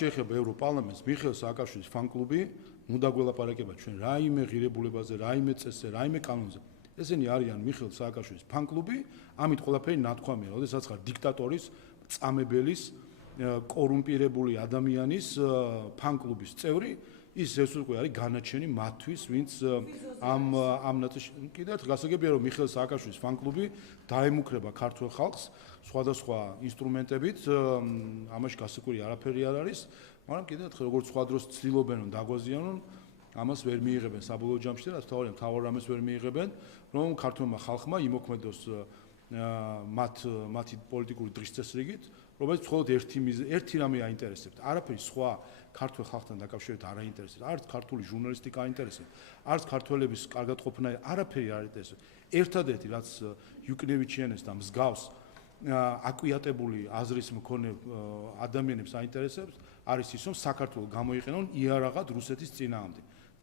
შეეხება ევროპარლამენტს, მიხეილ სააკაშვილის ფან-კლუბი უნდა გველაპარაკება ჩვენ რაიმე ღირებულებაზე, რაიმე წესზე, რაიმე კანონზე. ესენი არიან მიხეილ სააკაშვილის ფან-კლუბი, ამით ყველაფერი ნათქვამია, როდესაც ხარ დიქტატორის, წამებელის, კორუმპირებული ადამიანის ფან-კლუბის წევრი, ის ეს უკვე არის განაჩენი მათთვის, ვინც ამ ნაწილში კიდევ ერთხელ გასაგებია, რომ მიხეილ სააკაშვილის ფან-კლუბი დაემუქრება ქართულ ხალხს სხვადასხვა ინსტრუმენტებით, ამაში გასაკვირი არაფერი არ არის, მაგრამ კიდევ ერთხელ როგორც სხვა დროს ცდილობენ რომ დაგვაზიანონ, ამას ვერ მიიღებენ საბოლოო ჯამში და რაც თავარია მთავარ რამეს ვერ მიიღებენ, რომ ქართულმა ხალხმა იმოქმედოს მათი პოლიტიკური დღის წესრიგით, რომელიც მხოლოდ ერთი რამე აინტერესებთ. არაფერი სხვა ქართულ ხალხთან დაკავშირებით არ აინტერესებთ. არც ქართული ჟურნალისტიკა აინტერესებთ, არც ქართველების კარგად ყოფნა არაფერი არ აინტერესებთ. ერთადერთი რაც იუკნევიჩიანეს და მსგავს აკვიატებული აზრის მქონე ადამიანებს აინტერესებს, არის ის, რომ საქართველოს გამოიყენონ იარაღად რუსეთის წინააღმდეგ.